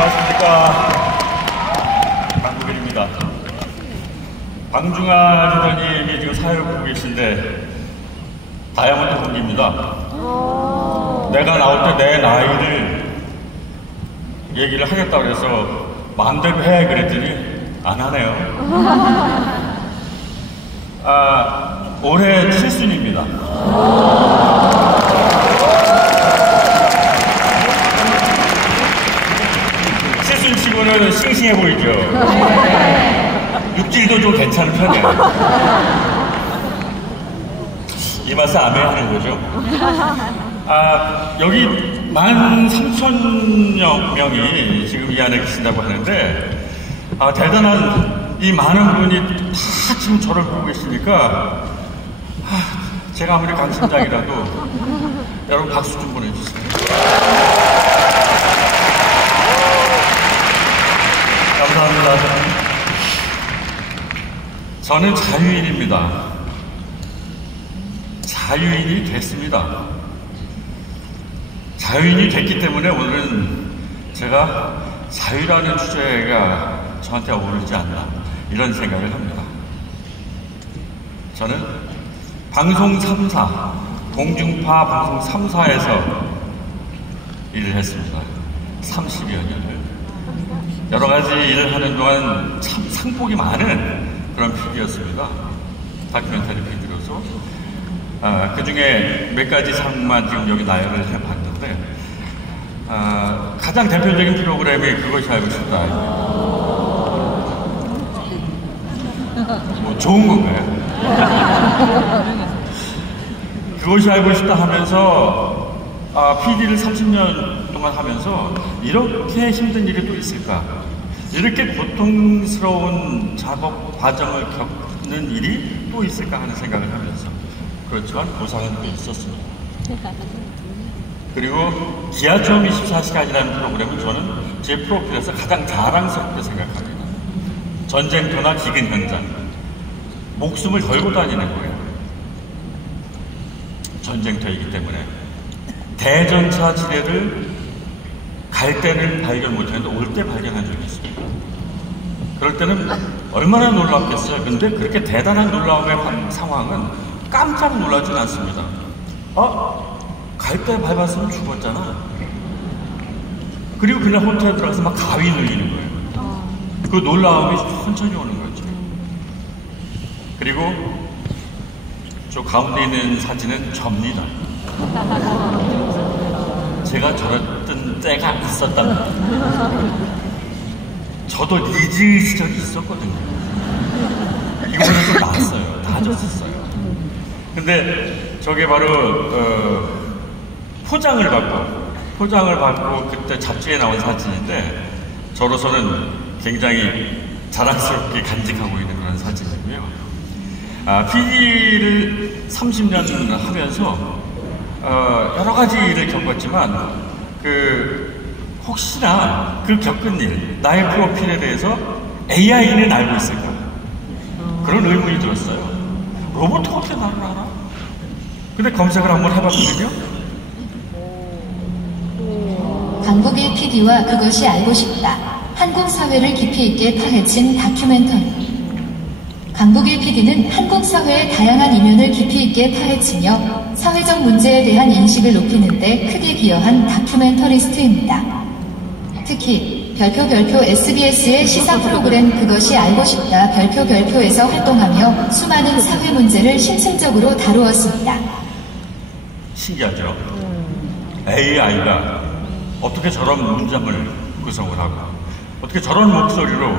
안녕하십니까. 강국일입니다. 방중아 리더님이 지금 사회를 보고 계신데 다이아몬드 동기입니다. 내가 나올 때 내 나이를 얘기를 하겠다고 해서 마음대로 해 그랬더니 안 하네요. 올해 7순입니다. 치고는 싱싱해 보이죠? 육질도 좀 괜찮은 편이에요. 이 맛을 아메야 하는 거죠. 여기 13,000여 명이 지금 이 안에 계신다고 하는데, 대단한 이 많은 분이 다 지금 저를 보고 계시니까, 제가 아무리 강심장이라도 여러분 박수 좀 보내주세요. 감사합니다. 저는 자유인입니다. 자유인이 됐습니다. 자유인이 됐기 때문에 오늘은 제가 자유라는 주제가 저한테 어울리지 않나 이런 생각을 합니다. 저는 방송 3사, 공중파 방송 3사에서 일을 했습니다. 30여 년을. 여러 가지 일을 하는 동안 참 상복이 많은 그런 PD였습니다. 다큐멘터리 PD로서. 그 중에 몇 가지 상만 지금 여기 나열을 해봤는데, 가장 대표적인 프로그램이 그것이 알고 싶다. 뭐 좋은 건가요? 그것이 알고 싶다 하면서, PD를 30년 동안 하면서 이렇게 힘든 일이 또 있을까? 이렇게 고통스러운 작업 과정을 겪는 일이 또 있을까 하는 생각을 하면서, 그렇지만 보상은 또 있었습니다. 그리고 기아처음 24시간이라는 프로그램은 저는 제 프로필에서 가장 자랑스럽게 생각합니다. 전쟁터나 기근 현장, 목숨을 걸고 다니는 거예요. 전쟁터이기 때문에 대전차 지뢰를 갈 때는 발견 못했는데 올 때 발견한 적이 있습니다. 그럴 때는 얼마나 놀랍겠어요. 근데 그렇게 대단한 놀라움의 상황은 깜짝 놀라진 않습니다. 갈 때 밟았으면 죽었잖아. 그리고 그냥 호텔에 들어가서 막 가위 눌리는 거예요. 그 놀라움이 천천히 오는 거죠. 그리고 저 가운데 있는 사진은 접니다. 제가 저랬던 때가 있었답니다. 저도 리즈 시절이 있었거든요. 이거는 좀 나았어요. 다 졌었어요. 근데 저게 바로 포장을 받고 그때 잡지에 나온 사진인데, 저로서는 굉장히 자랑스럽게 간직하고 있는 그런 사진이고요. PD를 30년 하면서 여러 가지 일을 겪었지만, 혹시나 그 겪은 일, 나의 프로필에 대해서 AI는 알고 있을까? 그런 의문이 들었어요. 로봇은 어떻게 나를 알아? 근데 검색을 한번 해봤거든요. 강북의 PD와 그것이 알고 싶다. 한국 사회를 깊이 있게 파헤친 다큐멘터리. 강북의 PD는 한국 사회의 다양한 이면을 깊이 있게 파헤치며 사회적 문제에 대한 인식을 높이는 데 크게 기여한 다큐멘터리스트입니다. 특히 별표 SBS의 시사 프로그램 그것이 알고 싶다 별표에서 활동하며 수많은 사회 문제를 심층적으로 다루었습니다. 신기하죠? AI가 어떻게 저런 문장을 구성을 하고 어떻게 저런 목소리로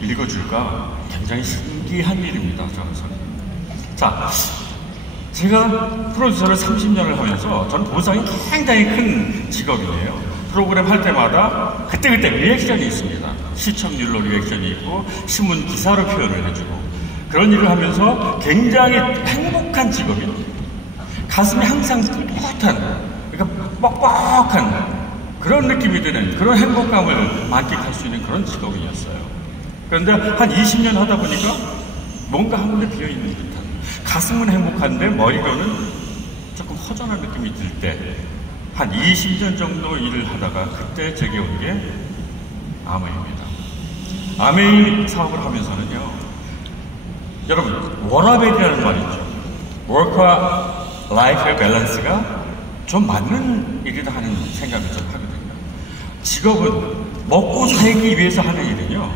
읽어줄까? 굉장히 신기한 일입니다. 저는. 자, 제가 프로듀서를 30년을 하면서 저는 보상이 굉장히 큰 직업이에요. 프로그램 할 때마다 그때그때 리액션이 있습니다. 시청률로 리액션이 있고 신문 기사로 표현을 해주고, 그런 일을 하면서 굉장히 행복한 직업입니다. 가슴이 항상 뿌듯한, 그러니까 뻑뻑한 그런 느낌이 드는 그런 행복감을 만끽할 수 있는 그런 직업이었어요. 그런데 한 20년 하다 보니까 뭔가 한 군데 비어있는 듯한, 가슴은 행복한데 머리로는 조금 허전한 느낌이 들 때, 한 20년 정도 일을 하다가 그때 제게 온 게 아메이입니다. 아메이 사업을 하면서는요, 여러분, 워라밸이라는 말 있죠. 워크와 라이프의 밸런스가 좀 맞는 일이다 하는 생각을 좀 하거든요. 직업은 먹고 살기 위해서 하는 일은요,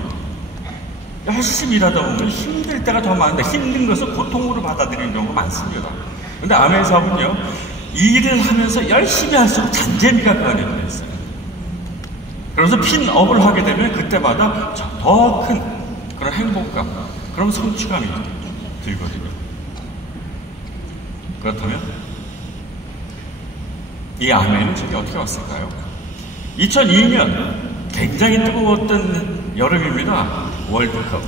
열심히 일하다 보면 힘들 때가 더 많은데 힘든 것을 고통으로 받아들이는 경우가 많습니다. 근데 아메이 사업은요, 이 일을 하면서 열심히 할수록 잔재미가 그 안에 들어있어요. 그래서 핀업을 하게 되면 그때마다 더 큰 그런 행복감, 그런 성취감이 들거든요. 그렇다면 이 아메이는 저기 어떻게 왔을까요? 2002년 굉장히 뜨거웠던 여름입니다. 월드컵.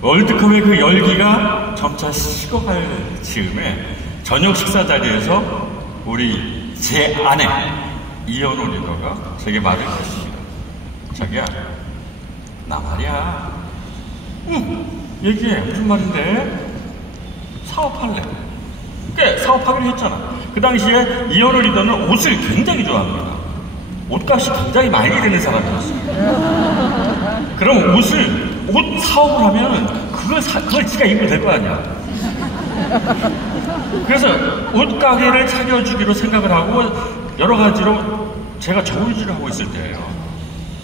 월드컵의 그 열기가 점차 식어갈 즈음에 저녁 식사 자리에서 제 아내 이현우 리더가 제게 말을 했습니다. 자기야, 나 말이야. 얘기해. 무슨 말인데? 사업할래. 꽤 사업하기로 했잖아. 그 당시에 이현우 리더는 옷을 굉장히 좋아합니다. 옷값이 굉장히 많이 되는 사람이었어요. 그럼 옷 사업을 하면 그걸 지가 입으면 될 거 아니야. 그래서 옷 가게를 차려주기로 생각을 하고 여러 가지로 제가 저울질을 하고 있을 때예요.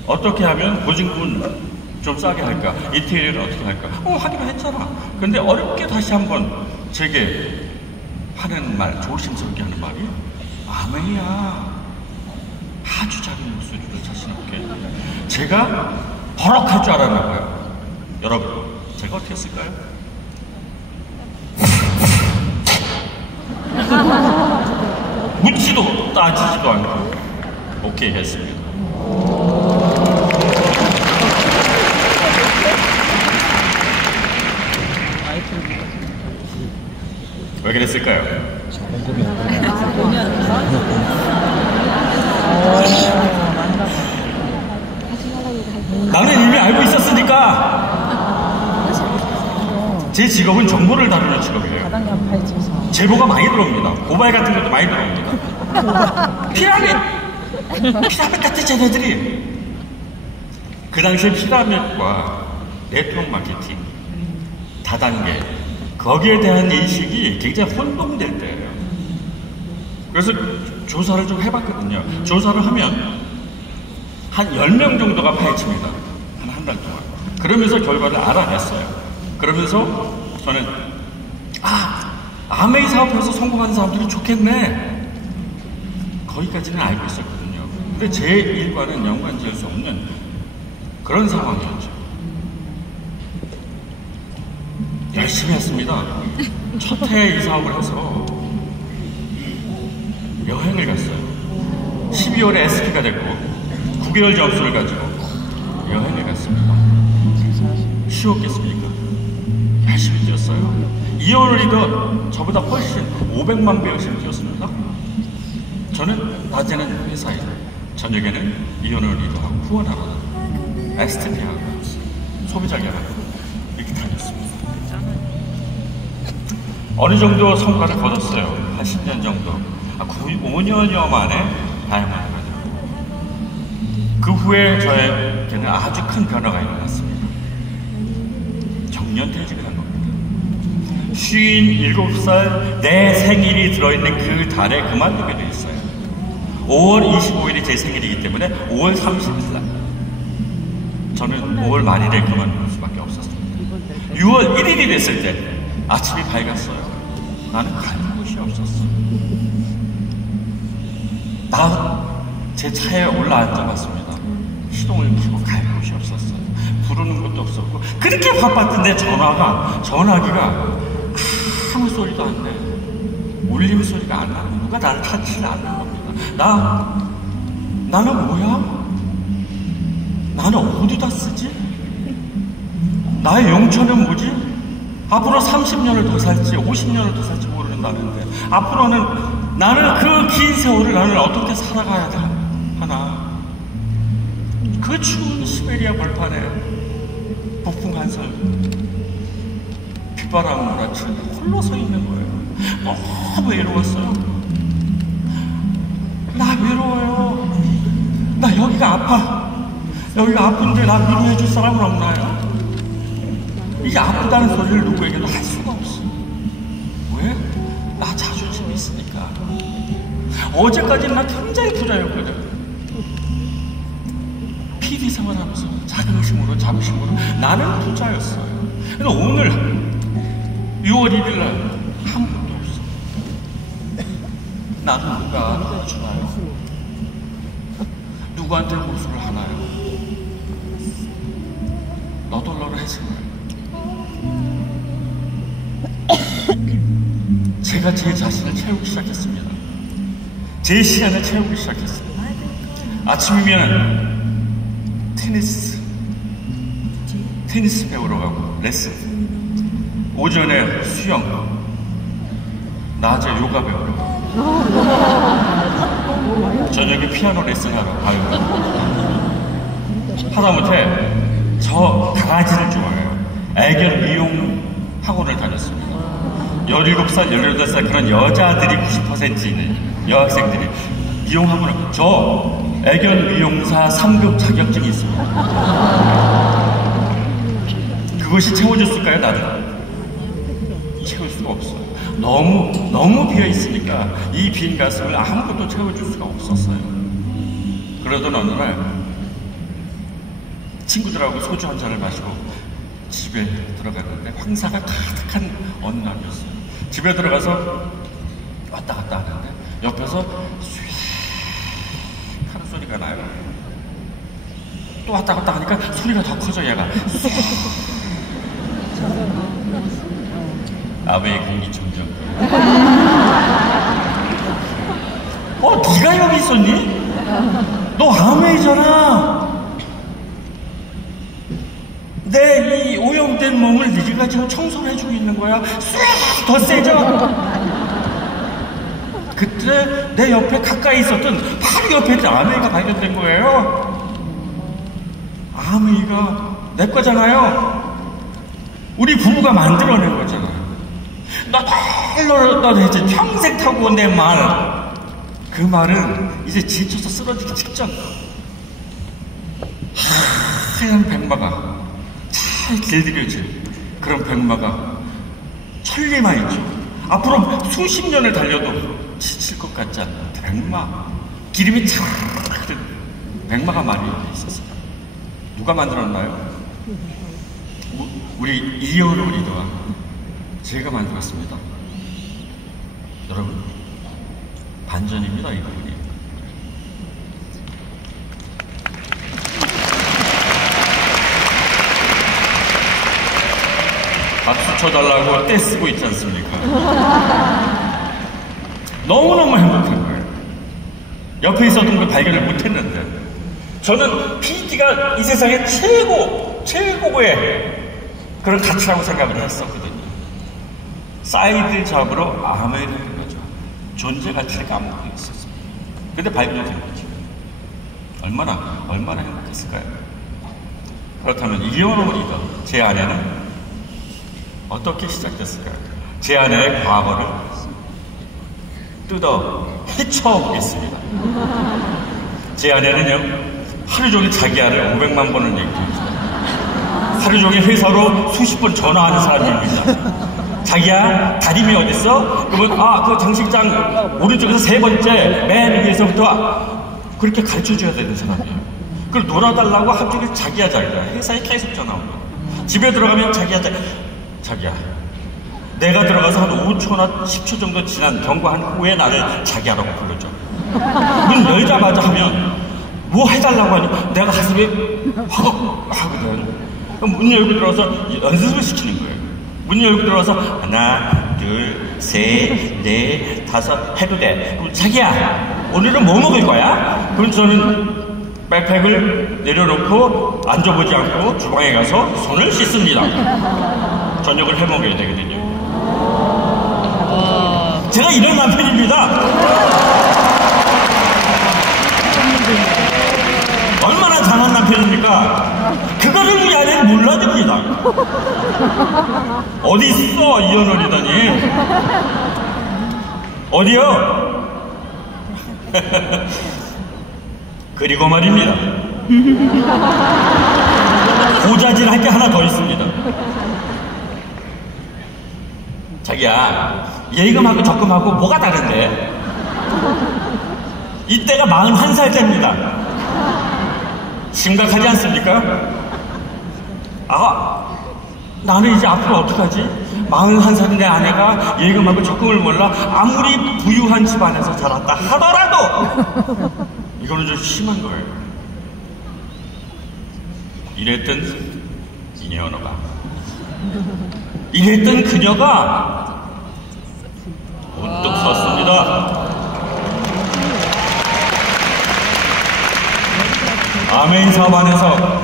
어떻게 하면 보증금은 좀 싸게 할까? 인테리어를 어떻게 할까? 하기로 했잖아. 근데 어렵게 다시 한번 제게 하는 말, 조심스럽게 하는 말이 아메이야. 아주 작은 목소리로 자신 없게. 제가 버럭할 줄 알았나 봐요. 여러분, 제가 어떻게 했을까요? 묻지도 따지지도 않고 오케이 했습니다. 왜 그랬을까요? 나는 이미 알고 있었으니까. 제 직업은 정보를 다루는 직업이에요. 제보가 많이 들어옵니다. 고발 같은 것도 많이 들어옵니다. 피라밋 같은 쟤네들이. 그 당시에 피라밋과 네트워크 마케팅, 다단계, 거기에 대한 인식이 굉장히 혼동될 때예요. 그래서 조사를 좀 해봤거든요. 조사를 하면 한 10명 정도가 파헤칩니다. 한 달 동안. 그러면서 결과를 알아냈어요. 그러면서 저는 아메이 사업에서 성공하는 사람들이 좋겠네. 거기까지는 알고 있었거든요. 근데 제 일과는 연관지을 수 없는 그런 상황이었죠. 열심히 했습니다. 첫 해에 이 사업을 해서 여행을 갔어요. 12월에 SP가 됐고 9개월 점수를 가지고 여행을 갔습니다. 쉬웠겠습니까? 열심히 뛰었어요. 이현우 리더 저보다 훨씬 500만 배 열심히 뛰었습니다. 저는 낮에는 회사에, 저녁에는 이현우 리더하고 후원하러 STP하고 소비자 결합 이렇게 다녔습니다. 어느 정도 성과를 거뒀어요. 한 10년 정도. 5년여 만에 다이아몬드가 됐고, 그 후에 저에게는 아주 큰 변화가 일어났습니다. 정년퇴직을 한 겁니다. 57살 내 생일이 들어있는 그 달에 그만두게 돼 있어요. 5월 25일이 제 생일이기 때문에 5월 30일 날 저는 5월 말일에 그만둘 수밖에 없었습니다. 6월 1일이 됐을 때 아침이 밝았어요. 나는 갈 곳이 없었어. 제 차에 올라앉아봤습니다. 시동을 켜고 갈 곳이 없었어요. 부르는 것도 없었고, 그렇게 바빴던데 전화기가 아무 소리도 안 내. 울림 소리가 안 나는, 누가 나를 타치를 안 하는 겁니다. 나는 뭐야? 나는 어디다 쓰지? 나의 용처는 뭐지? 앞으로 30년을 더 살지 50년을 더 살지 모르는다는데, 앞으로는 나는 그 긴 세월을 나는 어떻게 살아가야 하나. 그 추운 시베리아 벌판에 북풍 한설 빗바람 몰아치는데 홀로 서 있는 거예요. 너무 외로웠어요. 나 외로워요. 나 여기가 아파. 여기가 아픈데 나 위로해줄 사람은 없나요? 이게 아프다는 소리를 누구에게도 할 수가 없어. 왜? 나 자존심이 있으니까. 어제까지는 나 굉장히 부자였거든. PD 생활하면서 자긍심으로 자부심으로 나는 부자였어요. 근데 오늘 6월 1일 날 아무것도 없어. 나는 누가 도와주나요? 누구한테 호소를 하나요? 너덜너덜 해서 제가 제 자신을 채우기 시작했습니다. 제 시간을 채우기 시작했습니다. 아침이면 테니스 배우러 가고 레슨, 오전에 수영, 낮에 요가 배우러 가고, 저녁에 피아노 레슨하러 가요. 하다못해 저 강아지를 좋아해요. 애견 미용 학원을 다녔습니다. 17살, 18살 그런 여자들이 90%는 여학생들이 미용 학원을, 저 애견 미용사 3급 자격증이 있습니다. 그것이 채워줬을까요? 나는 채울 수가 없어요. 너무 비어있으니까 이 빈 가슴을 아무것도 채워줄 수가 없었어요. 그러던 어느 날 친구들하고 소주 한 잔을 마시고 집에 들어갔는데 황사가 가득한 어느 날이었어요. 집에 들어가서 왔다 갔다 하는데 옆에서 쇠 하는 소리가 나요. 또 왔다 갔다 하니까 소리가 더 커져. 얘가 아베의 공기청정. 네가 여기 있었니? 너 아메이잖아. 내 이 오염된 몸을 네가 지금 청소를 해주고 있는 거야. 더 세져. 그때 내 옆에 가까이 있었던 바로 옆에 있던 아메이가 발견된 거예요. 아메이가 내 거잖아요. 우리 부부가 만들어낸 거잖아요. 너 이제 평생 타고 온 내 말, 그 말은 이제 지쳐서 쓰러지기 직전. 하얀 백마가 잘 길들여진 그런 백마가 천리만 있죠. 앞으로 수십 년을 달려도 지칠 것 같지 않는 백마, 기름이 차 흐른 백마가 많이 있었어요. 누가 만들었나요? 우리 이현우 리더와 제가 만들었습니다. 여러분, 반전입니다, 이 부분이. 박수 쳐달라고 떼쓰고 있지 않습니까? 너무너무 행복한 거예요. 옆에 있었던 걸 발견을 못했는데, 저는 PD가 이 세상의 최고의 그런 가치라고 생각을 했었거든요. 사이드 잡으로 아메를 하는 거죠. 존재 가치를 까먹고 있었어요. 근데 발견이 된 거죠. 얼마나 행복했을까요? 그렇다면 이현우 리더, 제 아내는 어떻게 시작됐을까요? 제 아내의 과거를 뜯어 헤쳐보겠습니다. 제 아내는요, 하루 종일 자기 아를 500만 번을 얘기합니다. 하루 종일 회사로 수십 번 전화하는 사람입니다. 자기야, 다림이 어딨어? 그러면 그 장식장 오른쪽에서 세 번째 맨 위에서부터 그렇게 가르쳐줘야 되는 사람이에요. 그걸 놀아달라고 하루 종일 자기야 회사에 계속 전화 오고, 집에 들어가면 자기야 내가 들어가서 한 5초나 10초 정도 지난 경과한 후에 나를 자기야라고 불러줘. 문 열자마자 하면 뭐 해달라고 하니 내가 가슴이 허걱 하거든. 그럼 문 열고 들어가서 연습을 시키는 거예요. 문 열고 들어가서 하나, 둘, 셋, 넷, 다섯 해도 돼. 그럼 자기야, 오늘은 뭐 먹을 거야? 그럼 저는 백팩을 내려놓고 앉아보지 않고 주방에 가서 손을 씻습니다. 저녁을 해먹어야 되거든요. 제가 이런 남편입니다. 얼마나 잘한 남편입니까? 그거를 우리 아내는 몰라줍니다. 어디 있어, 이현원이더니. 어디요? 그리고 말입니다. 고자질 할 게 하나 더 있습니다. 자기야, 예금하고 적금하고 뭐가 다른데? 이때가 41살째입니다. 심각하지 않습니까? 나는 이제 앞으로 어떡하지? 41살인 내 아내가 예금하고 적금을 몰라 아무리 부유한 집안에서 자랐다 하더라도 이거는 좀 심한 거예요. 이랬던 이랬던 그녀가 우뚝 섰습니다. 아멘 사반에서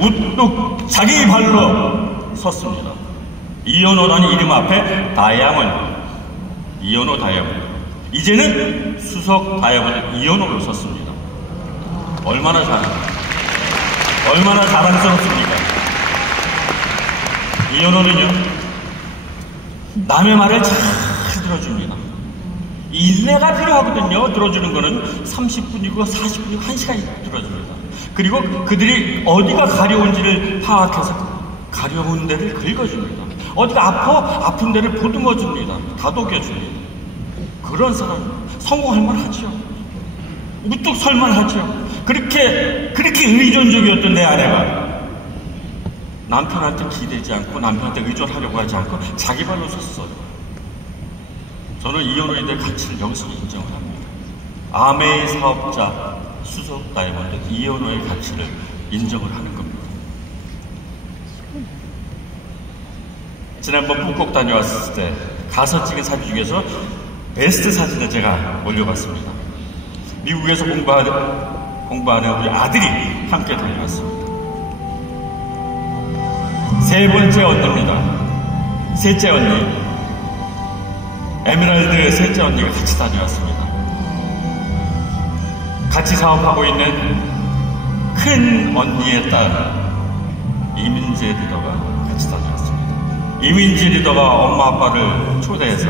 우뚝 자기 발로 섰습니다. 이연호라는 이름 앞에 다이아몬드, 이연호 다이아몬드. 이제는 수석 다이아몬드 이연호로 섰습니다. 얼마나 자랑스럽습니까? 이연호는요, 남의 말을 잘 들어줍니다. 인내가 필요하거든요. 들어주는 거는 30분이고 40분이고 1시간이 들어줍니다. 그리고 그들이 어디가 가려운지를 파악해서 가려운 데를 긁어줍니다. 어디가 아픈 데를 보듬어줍니다. 다독여줍니다. 그런 사람 성공할 만하죠. 우뚝 설만하죠. 그렇게 의존적이었던 내 아내가 남편한테 기대지 않고 남편한테 의존하려고 하지 않고 자기 발로 섰어요. 저는 이연호에 대한 가치를 여기서 인정을 합니다. 아메이 사업자 수석 다이아몬드 이연호의 가치를 인정을 하는 겁니다. 지난번 북곡 다녀왔을 때 가서 찍은 사진 중에서 베스트 사진을 제가 올려봤습니다. 미국에서 공부하는 우리 아들이 함께 다녀왔습니다. 세 번째 언니입니다. 셋째 언니, 에메랄드 셋째 언니가 같이 다녀왔습니다. 같이 사업하고 있는 큰 언니의 딸 이민재 리더가 같이 다녀왔습니다. 이민재 리더가 엄마 아빠를 초대해서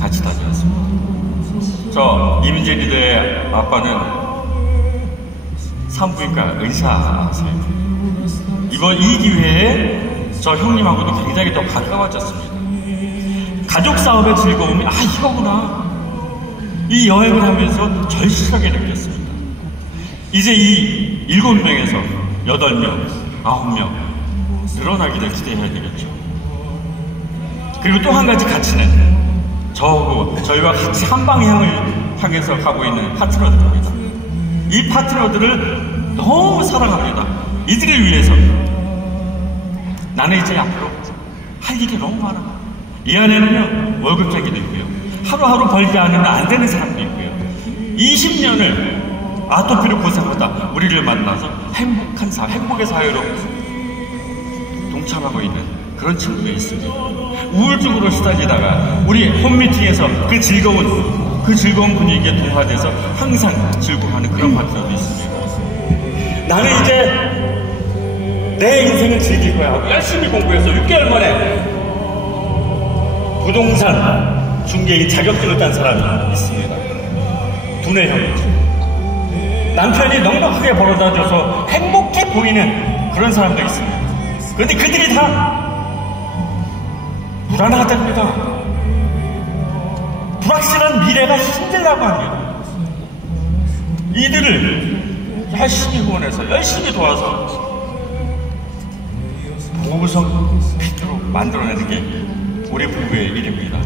같이 다녀왔습니다. 이민재 리더의 아빠는 산부인과 의사세요. 이 기회에 저 형님하고도 굉장히 더 가까워졌습니다. 가족 사업의 즐거움이 이거구나. 이 여행을 하면서 절실하게 느꼈습니다. 이제 이 7명에서 8명, 9명 늘어나기를 기대해야 되겠죠. 그리고 또 한 가지 가치는 저희와 같이 한 방향을 향해서 가고 있는 파트너들입니다. 이 파트너들을 너무 사랑합니다. 이들을 위해서 나는 이제 앞으로 할 일이 너무 많아. 이 안에는요, 월급쟁이도 있고요, 하루하루 벌지 않으면 안 되는 사람도 있고요, 20년을 아토피로 고생하다 우리를 만나서 행복의 사회로 동참하고 있는 그런 친구가 있습니다. 우울증으로 시달리다가 우리 홈미팅에서 그 즐거운 분위기에 동화돼서 항상 즐거워하는 그런 파트너도 있습니다. 나는 이제 내 인생을 즐길 거야 하고 열심히 공부해서 6개월 만에 부동산 중개인 자격증을 딴 사람이 있습니다. 두뇌 형이죠. 남편이 넉넉하게 벌어다줘서 행복해 보이는 그런 사람도 있습니다. 그런데 그들이 다 불안하답니다. 불확실한 미래가 힘들다고 합니다. 이들을 열심히 후원해서 열심히 도와서 보호성 피트로 만들어내는 게 우리 부부의 일입니다.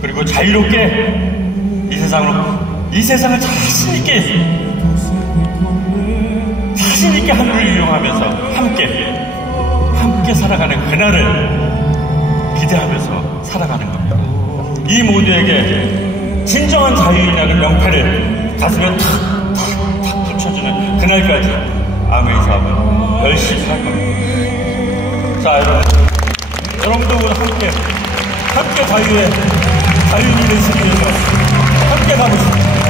그리고 자유롭게 이 세상을 자신있게 하늘을 이용하면서 함께 살아가는 그날을 기대하면서 살아가는 겁니다. 이 모두에게 진정한 자유인이라는 명패를 가슴에 탁 붙여주는 그날까지 아메이 사업은 열심히 할 겁니다. 자, 여러분도 함께 자유인이 되시기 위해서 함께 가보십시오.